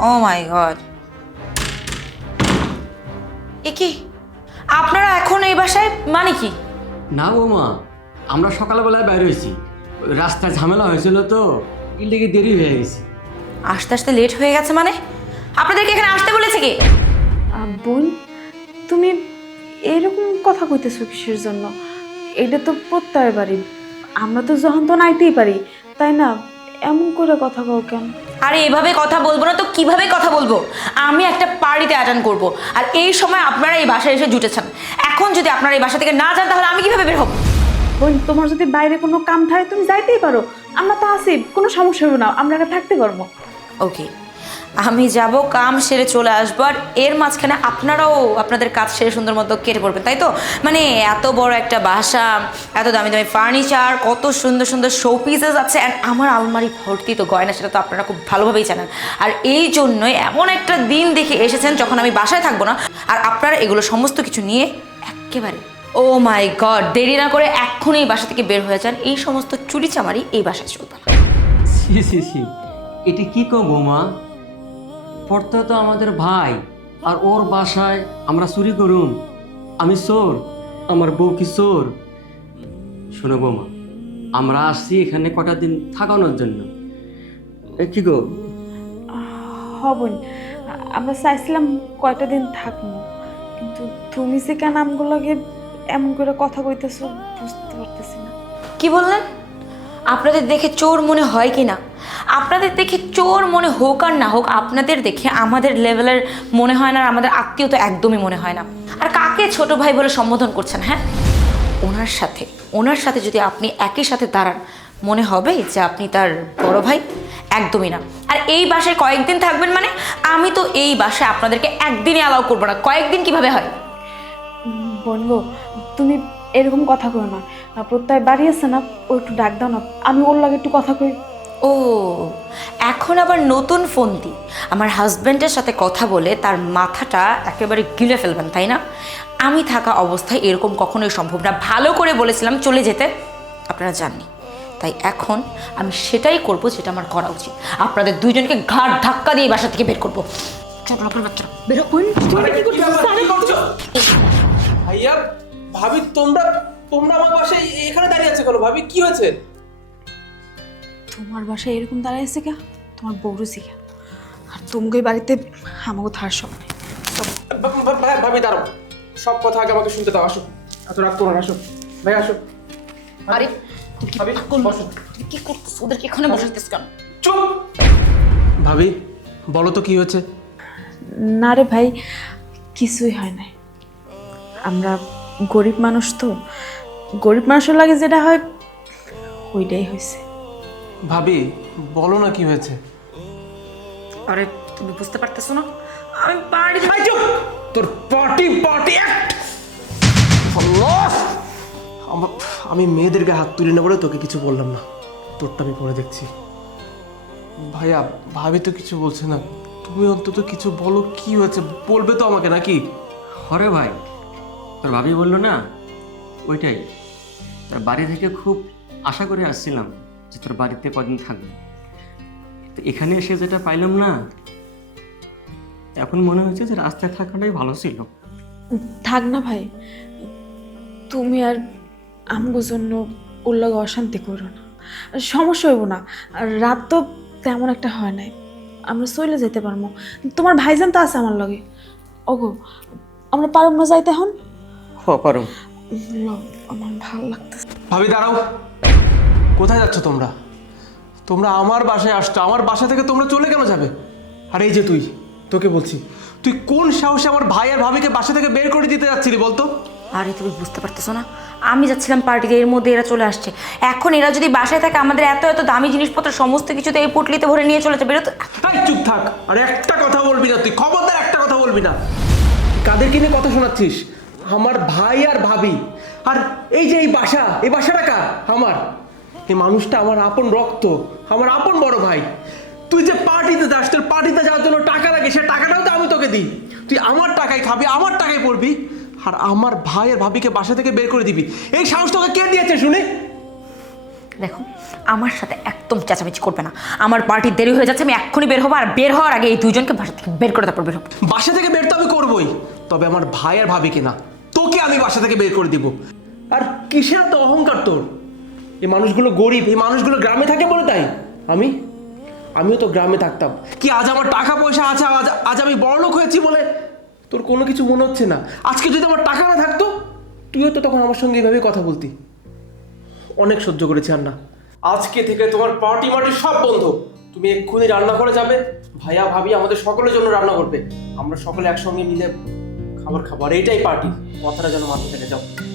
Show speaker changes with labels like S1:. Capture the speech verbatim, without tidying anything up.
S1: ও মাই god, এ কি আপনারা এখন এই বাসায়? মানে কি?
S2: না বৌমা, আমরা সকালবেলায় বাইরে হয়েছি, রাস্তায় ঝামেলা হয়েছিল তো এই লেগে দেরি হয়ে গেছে।
S1: আসতে আসতে লেট হয়ে গেছে মানে? আপনাদেরকে এখানে আসতে বলেছে কি?
S3: বোন, তুমি এরকম কথা কইতেছো কিসের জন্য? এটা তো প্রত্যয়ের বাড়ি, আমরা তো যখন তো নাইতেই পারি, তাই না? এমন করে কথা কও কেন?
S1: আরে এভাবে কথা বলবো না তো কিভাবে কথা বলবো? আমি একটা পার্টিতে অ্যাটেন্ড করব, আর এই সময় আপনারা এই বাসায় এসে জুটেছেন। এখন যদি আপনারা এই বাসা থেকে না যান তাহলে আমি কিভাবে বের হব?
S3: বোন, তোমার যদি বাইরে কোনো কাম থাকে তুমি যাইতেই পারো, আমরা তো আছি, কোনো সমস্যা হবে না, আমরা একা থাকতে পারবো।
S1: ওকে, আমি যাব, কাম সেরে চলে আসবো, আর এর মাঝখানে আপনারাও আপনাদের কাজ সেরে সুন্দর মতো কেটে পড়বেন, তাই তো? মানে এত বড় একটা বাসা, এত দামি দামি ফার্নিচার, কত সুন্দর সুন্দর শো পিসেস আছে, অ্যান্ড আমার আলমারি ভর্তি তো গয়না, সেটা তো আপনারা খুব ভালোভাবেই জানেন। আর এই জন্যই এমন একটা দিন দেখে এসেছেন যখন আমি বাসায় থাকবো না, আর আপনারা এগুলো সমস্ত কিছু নিয়ে একেবারে, ও মাই গড, দেরি না করে এক্ষুনি এই বাসা থেকে বের হয়ে যান। এই সমস্ত চুরি চামারি এই বাসায় চলবে না।
S2: সি সি সি, এটি কি কো বৌমা? প্রত্যয় তো আমাদের ভাই, আর ওর বাসায় আমরা চুরি করুম? আমি চোর? আমার বউ কি চোর? শোনো বৌমা, আমরা আসছি এখানে কটা দিন থাকানোর জন্য। এ কি গো?
S3: হ বোন, আমরা চাইছিলাম কয়টা দিন থাকবো, কিন্তু তুমি যে কেন আমগুলোকে এমন করে কথা কইতেছো বুঝতে পারতেছি না।
S1: কি বললেন? আপনাদের দেখে চোর মনে হয় কি না? আপনাদের দেখে চোর মনে হোক আর না হোক, আপনাদের দেখে আমাদের লেভেলের মনে হয় না, আর আমাদের আত্মীয় তো একদমই মনে হয় না। আর কাকে ছোট ভাই বলে সম্বোধন করছেন? হ্যাঁ, ওনার সাথে ওনার সাথে যদি আপনি একই সাথে দাঁড়ান, মনে হবে যে আপনি তার বড় ভাই? একদমই না। আর এই বাসায় কয়েকদিন থাকবেন মানে? আমি তো এই বাসায় আপনাদেরকে একদিনই অ্যালাউ করবো না। কয়েকদিন কিভাবে হয়?
S3: বোন গো, তুমি এরকম কথা কই না। প্রত্যয় বাড়ি আছে না, ও একটু ডাক দাও না, আমি ওর লাগে একটু কথা কই।
S1: ও, এখন আবার নতুন ফোন দিই আমার হাজব্যান্ডের সাথে কথা বলে তার মাথাটা একেবারে গিলে ফেলবেন, তাই না? আমি থাকা অবস্থায় এরকম কখনোই সম্ভব না। ভালো করে বলেছিলাম চলে যেতে, আপনারা জাননি, তাই এখন আমি সেটাই করব যেটা আমার করা উচিত। আপনাদের দুইজনকে ঘাট ধাক্কা দিয়ে বাসা থেকে বের করবো। বেরো।
S4: ভাইয়া, ভাবি, তোমরা তোমরা আমার বাসায় এখানে দাঁড়িয়ে আছো কেন? ভাবি, কি হয়েছে?
S3: তোমার বাসায় এরকম দাঁড়াইছে কে? তোমার বউরু শিখা, আর তোমাকে বাড়িতে আমাকে থার সময় নেই।
S4: ভা- ভা- ভা- ভাবি দাঁড়াও, সব কথা আগে আমাকে শুনতে দাও। আসো, এত রাগ করো না, আসো ভাই, আসো।
S1: আরে
S4: ভাবি বসো।
S1: তুমি কি করতেছ? ওদেরকে এখানে বসাইতেছ কেন?
S4: চুপ। ভাবি বলো তো কি হয়েছে?
S3: না রে ভাই, কিছুই হয় নাই। আমরা গরিব মানুষ তো, গরিব মানুষের লাগে যেটা হয় ওইটাই হয়েছে।
S4: ভাবি বলো না কি হয়েছে?
S1: আরে তুমি বুঝতে পারতেছো না? আমি বাড়ি
S4: ভাই চুপ! তোর পার্টি পার্টি অ্যাক্ট! আমি মেয়েদের গায়ে হাত তুলি না বলে তোকে কিছু বললাম না, তোরটা আমি পরে দেখছি। ভাইয়া, ভাবি তো কিছু বলছে না, তুমি অন্তত কিছু বলো, কি হয়েছে বলবে তো আমাকে নাকি?
S2: হরে ভাই, তোর ভাবি বললো না, ওইটাই। তার বাড়ি থেকে খুব আশা করে আসছিলাম যে তোর বাড়িতে কদিন থাকবো, তো এখানে এসে যেটা পাইলাম না, এখন মনে হচ্ছে যে রাস্তায় থাকাটাই ভালো ছিল।
S3: থাক না ভাই, তুমি আর আমগো জন্য ওর লগে অশান্তি করো না, সমস্যা হইব না। আর রাত তো তেমন একটা হয় নাই, আমরা চলে যেতে পারবো। তোমার ভাইজান তো আছে আমার লগে। ওগো, আমরা পারব না যাইতে এখন?
S2: হ পারো।
S3: লও, আমার ভালো লাগতেছে।
S4: ভাবি দাঁড়াও, কোথায় যাচ্ছ তোমরা? তোমরা আমার বাসায় আসছো, আমার বাসা থেকে তোমরা চলে কেন যাবে? আর এই যে তুই, তোকে বলছি, তুই কোন সাহসে আমার ভাই আর ভাবিকে বাসা থেকে বের করে দিতে যাচ্ছিলি বলতো?
S1: আরে তুমি বুঝতে পারতেছো না? আমি যাচ্ছিলাম পার্টিতে, এর মধ্যে এরা চলে আসছে। এখন এরা যদি বাসায় থাকে, আমাদের এত এত দামি জিনিসপত্র সমস্ত কিছুতে এই পুটলিতে ভরে নিয়ে চলেছে। বেরোতে
S4: তাই চুপ থাক, আর একটা কথা বলবি না তুই, খবরদার একটা কথা বলবি না। কাদেরকে নিয়ে কথা শোনাচ্ছিস? আমার ভাই আর ভাবি, আর এই যে এই বাসা, এই বাসাটা কার? আমার। এই মানুষটা আমার আপন রক্ত, আমার আপন বড় ভাই। তুই যে পার্টিতে যাস, তোর পার্টিতে যাওয়ার জন্য টাকা লাগে, সে টাকাটাও তো আমি তোকে দিই। তুই আমার টাকায় খাবি, আমার টাকায় পড়বি, আর আমার ভাই আর ভাবিকে বাসা থেকে বের করে দিবি। এই সাহস তোকে কে দিয়েছে শুনে?
S1: দেখো আমার সাথে একদম চেঁচামেচি করবে না, আমার পার্টি দেরি হয়ে যাচ্ছে, আমি এক্ষুনি বের হবো, আর বের হওয়ার আগে এই দুইজনকে বাসা থেকে বের করে তারপর বের হবো।
S4: বাসা থেকে বের তো আমি করবোই, তবে আমার ভাই আর ভাবিকে না, তোকে আমি বাসা থেকে বের করে দিব। আর কিসের এত অহংকার তোর? এই মানুষগুলো গরিব, এই মানুষগুলো গ্রামে থাকে বলে তাই? আমি আমিও তো গ্রামে থাকতাম, কি আজ আমার টাকা পয়সা আছে, আজ আজ আমি বড়লোক হয়েছি বলে তোর কোনো কিছু মনে হচ্ছে না? আজকে যদি আমার টাকা না থাকতো তুইও তো তখন আমার সঙ্গে এইভাবে কথা বলতি। অনেক সহ্য করেছি আর না, আজকে থেকে তোমার পার্টি মার্টি সব বন্ধ। তুমি এক্ষুনি রান্না করে যাবে, ভাইয়া ভাবি আমাদের সকলের জন্য রান্না করবে, আমরা সকলে একসঙ্গে মিলে খাবার খাবো, আর এইটাই পার্টি। কথাটা যেন মাথা থেকে যাও।